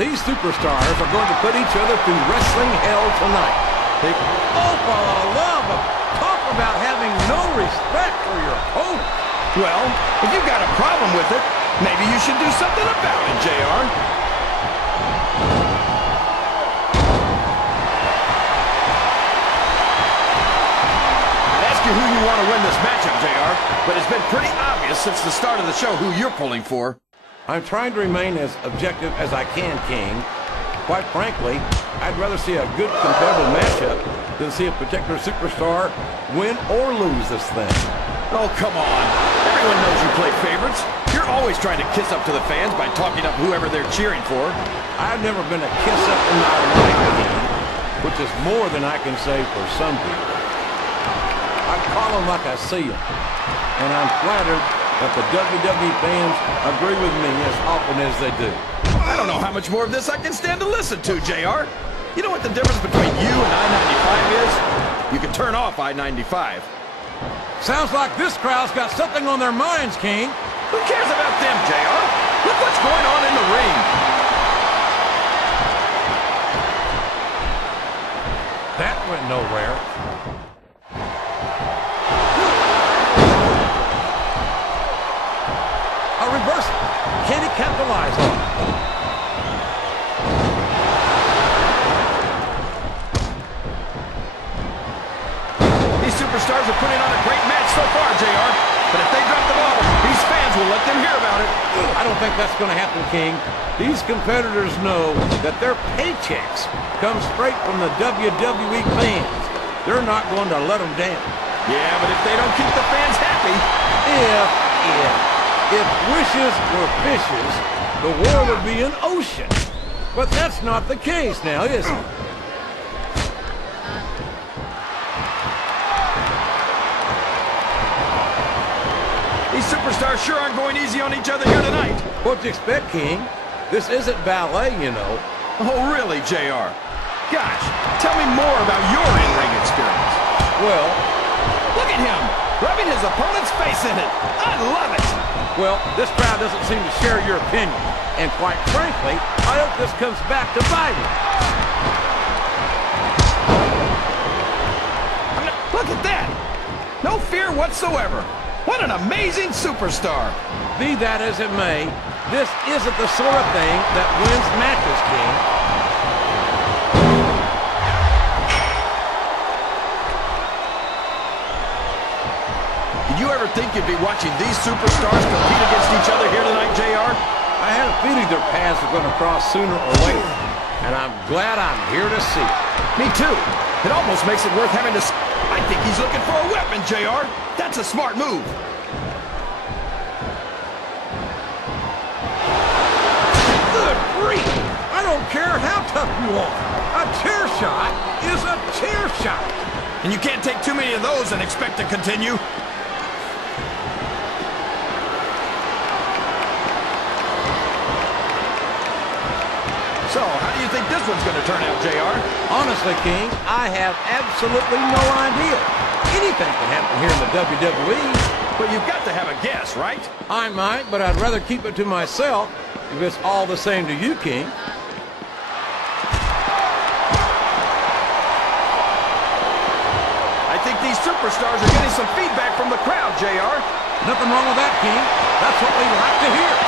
These superstars are going to put each other through wrestling hell tonight. Oh, for the love of... Talk about having no respect for your opponent. Well, if you've got a problem with it, maybe you should do something about it, JR. I'd ask you who you want to win this matchup, JR, but it's been pretty obvious since the start of the show who you're pulling for. I'm trying to remain as objective as I can, King. Quite frankly, I'd rather see a good competitive matchup than see a particular superstar win or lose this thing. Oh, come on. Everyone knows you play favorites. You're always trying to kiss up to the fans by talking up whoever they're cheering for. I've never been a kiss up in my life, King, which is more than I can say for some people. I call them like I see them, and I'm flattered that the WWE fans agree with me as often as they do. I don't know how much more of this I can stand to listen to, JR. You know what the difference between you and I-95 is? You can turn off I-95. Sounds like this crowd's got something on their minds, King. Who cares about them, JR? Look what's going on in the ring. That went nowhere. A reversal. Can he capitalize on it? These superstars are putting on a great match so far, JR. But if they drop the ball, these fans will let them hear about it. I don't think that's going to happen, King. These competitors know that their paychecks come straight from the WWE fans. They're not going to let them down. Yeah, but if they don't keep the fans happy... If wishes were fishes, the world would be an ocean. But that's not the case now, is it? These superstars sure aren't going easy on each other here tonight. What'd you expect, King? This isn't ballet, you know. Oh, really, JR? Gosh, tell me more about your in-ring experience. Well... Look at him, rubbing his opponent's face in it. I love it. Well, this crowd doesn't seem to share your opinion. And quite frankly, I hope this comes back to bite him. Look at that. No fear whatsoever. What an amazing superstar. Be that as it may, this isn't the sort of thing that wins matches, King. Did you ever think you'd be watching these superstars compete against each other here tonight, JR? I had a feeling their paths were going to cross sooner or later, and I'm glad I'm here to see it. Me too. It almost makes it worth having to... I think he's looking for a weapon, JR. That's a smart move. Good grief! I don't care how tough you are. A chair shot is a chair shot. And you can't take too many of those and expect to continue. So, how do you think this one's going to turn out, JR? Honestly, King, I have absolutely no idea. Anything can happen here in the WWE. But you've got to have a guess, right? I might, but I'd rather keep it to myself if it's all the same to you, King. I think these superstars are getting some feedback from the crowd, JR. Nothing wrong with that, King. That's what we like to hear.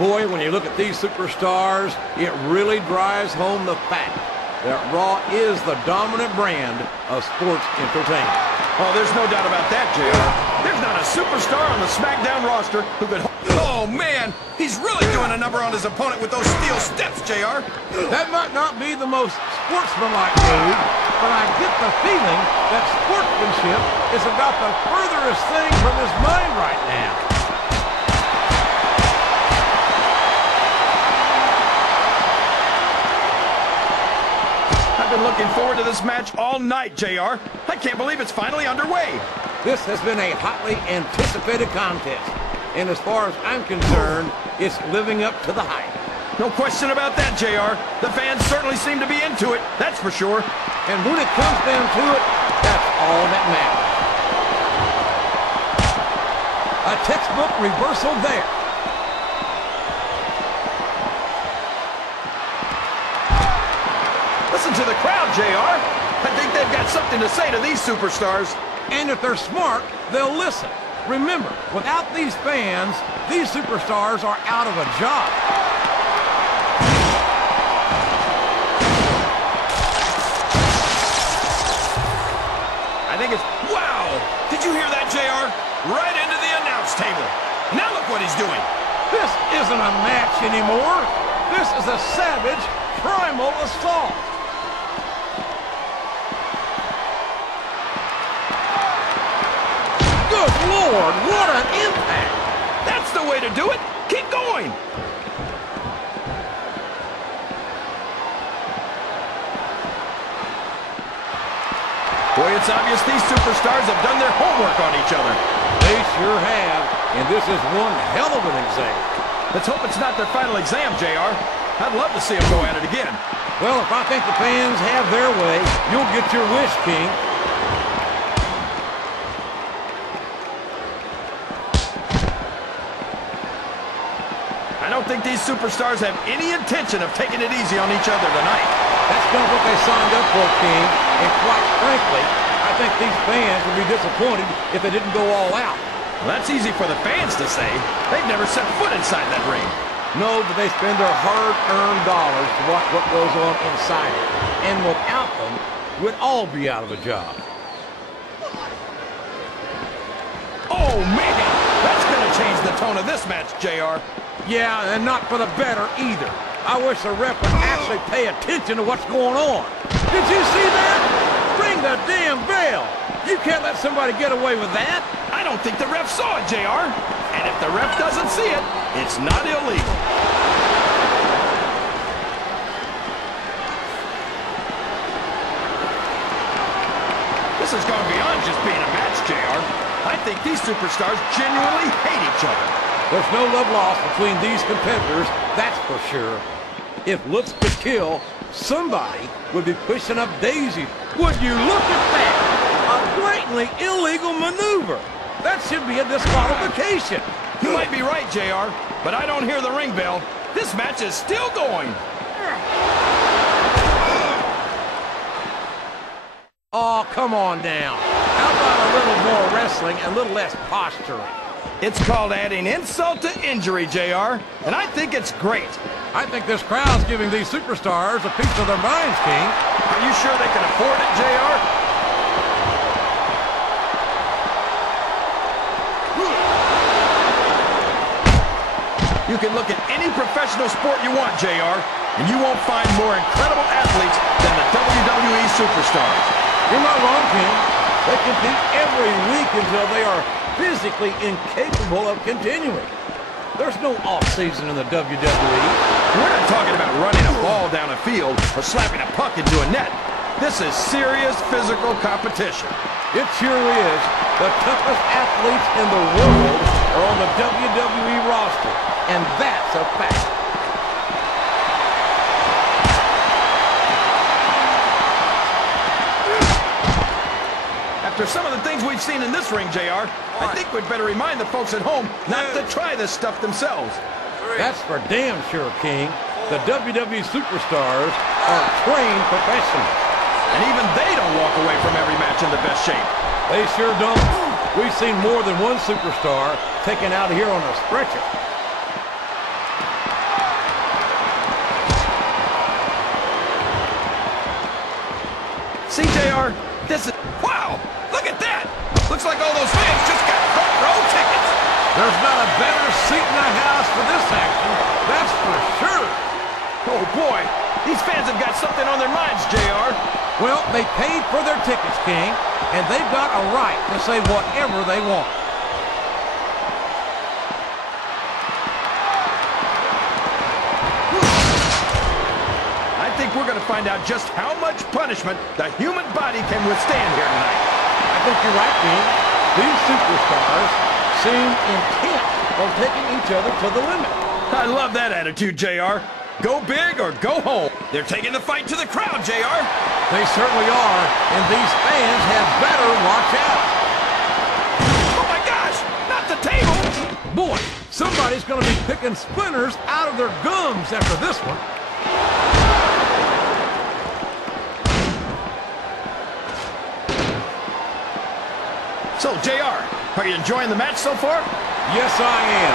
Boy, when you look at these superstars, it really drives home the fact that Raw is the dominant brand of sports entertainment. Oh, there's no doubt about that, JR. There's not a superstar on the SmackDown roster who could... Oh, man! He's really doing a number on his opponent with those steel steps, JR. That might not be the most sportsmanlike move, but I get the feeling that sportsmanship is about the furthest thing from his mind right now. I've been looking forward to this match all night, JR. I can't believe it's finally underway. This has been a hotly anticipated contest, and as far as I'm concerned, it's living up to the hype. No question about that, JR. The fans certainly seem to be into it, that's for sure. And when it comes down to it, that's all that matters. A textbook reversal there. Listen to the crowd, JR. I think they've got something to say to these superstars. And if they're smart, they'll listen. Remember, without these fans, these superstars are out of a job. I think it's... Wow! Did you hear that, JR? Right into the announce table. Now look what he's doing. This isn't a match anymore. This is a savage, primal assault. Good Lord, what an impact! That's the way to do it. Keep going. Boy, it's obvious these superstars have done their homework on each other. They sure have, and this is one hell of an exam. Let's hope it's not their final exam, JR. I'd love to see them go at it again. Well, if I think the fans have their way, you'll get your wish, King. I don't think these superstars have any intention of taking it easy on each other tonight. That's not what they signed up for, King. And quite frankly, I think these fans would be disappointed if they didn't go all out. Well, that's easy for the fans to say. They've never set foot inside that ring. No, but they spend their hard-earned dollars to watch what goes on inside it. And without them, we'd all be out of a job. Oh, man! That's going to change the tone of this match, JR. Yeah, and not for the better either. I wish the ref would actually pay attention to what's going on. Did you see that? Ring the damn bell. You can't let somebody get away with that. I don't think the ref saw it, JR. And if the ref doesn't see it, it's not illegal. This has gone beyond just being a match, JR. I think these superstars genuinely hate each other. There's no love lost between these competitors, that's for sure. If looks could kill, somebody would be pushing up daisies. Would you look at that? A blatantly illegal maneuver. That should be a disqualification. You might be right, JR, but I don't hear the ring bell. This match is still going. Oh, come on down. How about a little more wrestling and a little less posturing? It's called adding insult to injury, JR, and I think it's great. I think this crowd's giving these superstars a piece of their minds, King. Are you sure they can afford it, JR? You can look at any professional sport you want, JR, and you won't find more incredible athletes than the WWE superstars. You're not wrong, King. They compete every week until they are physically incapable of continuing. There's no off-season in the WWE. We're not talking about running a ball down a field or slapping a puck into a net. This is serious physical competition. It sure is. The toughest athletes in the world are on the WWE roster, and that's a fact. After some of the things we've seen in this ring, JR, I think we'd better remind the folks at home not to try this stuff themselves. That's for damn sure, King. The WWE superstars are trained professionals. And even they don't walk away from every match in the best shape. They sure don't. We've seen more than one superstar taken out of here on a stretcher. See, JR, this is... Wow! Look at that! Looks like all those fans just got front row tickets. There's not a better seat in the house for this action, that's for sure. Oh, boy. These fans have got something on their minds, JR. Well, they paid for their tickets, King, and they've got a right to say whatever they want. I think we're going to find out just how much punishment the human body can withstand here tonight. I think you're right, King. These superstars seem intent on taking each other to the limit. I love that attitude, JR. Go big or go home. They're taking the fight to the crowd, JR. They certainly are, and these fans had better watch out. Oh, my gosh! Not the table! Boy, somebody's going to be picking splinters out of their gums after this one. So, JR, are you enjoying the match so far? Yes, I am.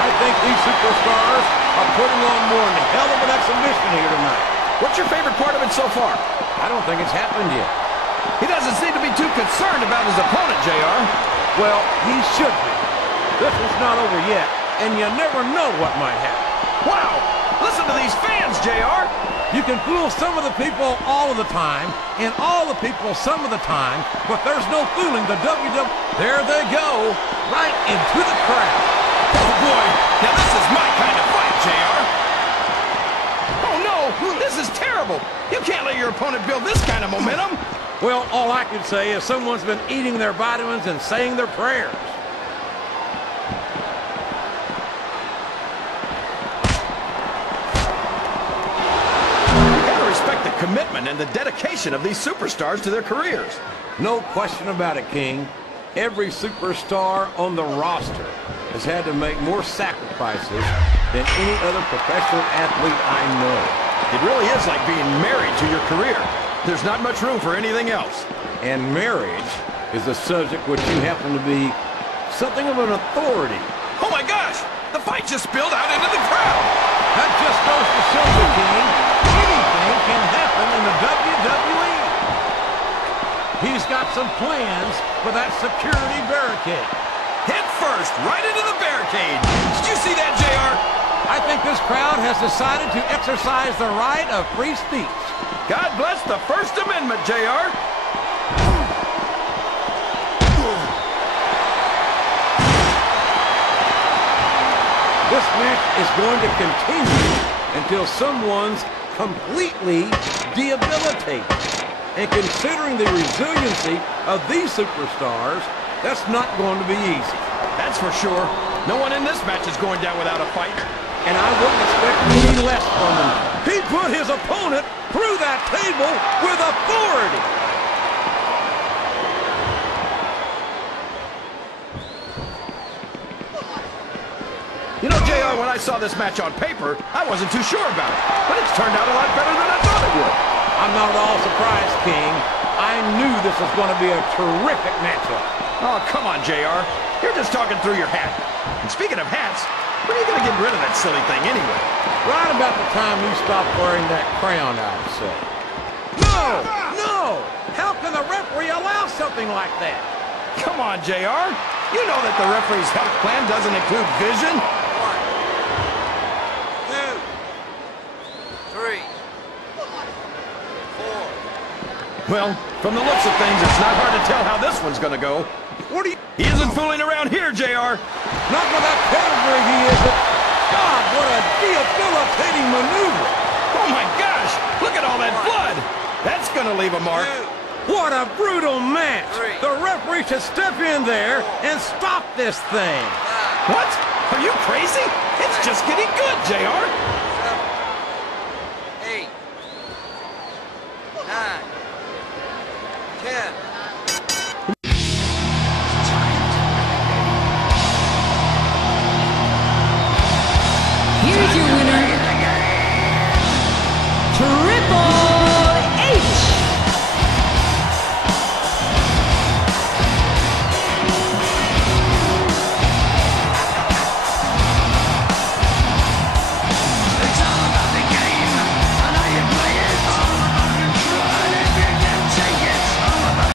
I think these superstars are putting on more than a hell of an exhibition here tonight. What's your favorite part of it so far? I don't think it's happened yet. He doesn't seem to be too concerned about his opponent, JR. Well, he should be. This one's not over yet, and you never know what might happen. Wow! Listen to these fans, JR! You can fool some of the people all of the time, and all the people some of the time, but there's no fooling the WWE. There they go, right into the crowd. Oh, boy! Now this is my kind of fight, JR! Oh, no! This is terrible! You can't let your opponent build this kind of momentum! Well, all I can say is someone's been eating their vitamins and saying their prayers. Commitment and the dedication of these superstars to their careers. No question about it, King. Every superstar on the roster has had to make more sacrifices than any other professional athlete I know. It really is like being married to your career. There's not much room for anything else. And marriage is a subject which you happen to be something of an authority. Oh my gosh! The fight just spilled out into the crowd! That just goes to show you, King, anything can happen in the WWE. He's got some plans for that security barricade. Head first, right into the barricade. Did you see that, JR? I think this crowd has decided to exercise the right of free speech. God bless the First Amendment, JR. This match is going to continue until someone's completely debilitated. And considering the resiliency of these superstars, that's not going to be easy. That's for sure. No one in this match is going down without a fight. And I wouldn't expect any less from him. He put his opponent through that table with authority. You know, JR, when I saw this match on paper, I wasn't too sure about it. But it's turned out a lot better than I thought it would. I'm not at all surprised, King. I knew this was going to be a terrific matchup. Oh, come on, JR. You're just talking through your hat. And speaking of hats, when are you going to get rid of that silly thing anyway? Right about the time you stop wearing that crown, I'd say. No! No! How can the referee allow something like that? Come on, JR. You know that the referee's health plan doesn't include vision. 1, 2, 3, 4. Well, from the looks of things, it's not hard to tell how this one's going to go. What are you... He isn't fooling around here, JR. Not with that pedigree he isn't. God, what a debilitating maneuver. Oh, my gosh. Look at all that blood. That's going to leave a mark. 2, What a brutal match. 3, The referee should step in there and stop this thing. 9, What? Are you crazy? It's just getting good, JR. 7, 8, 9, 10.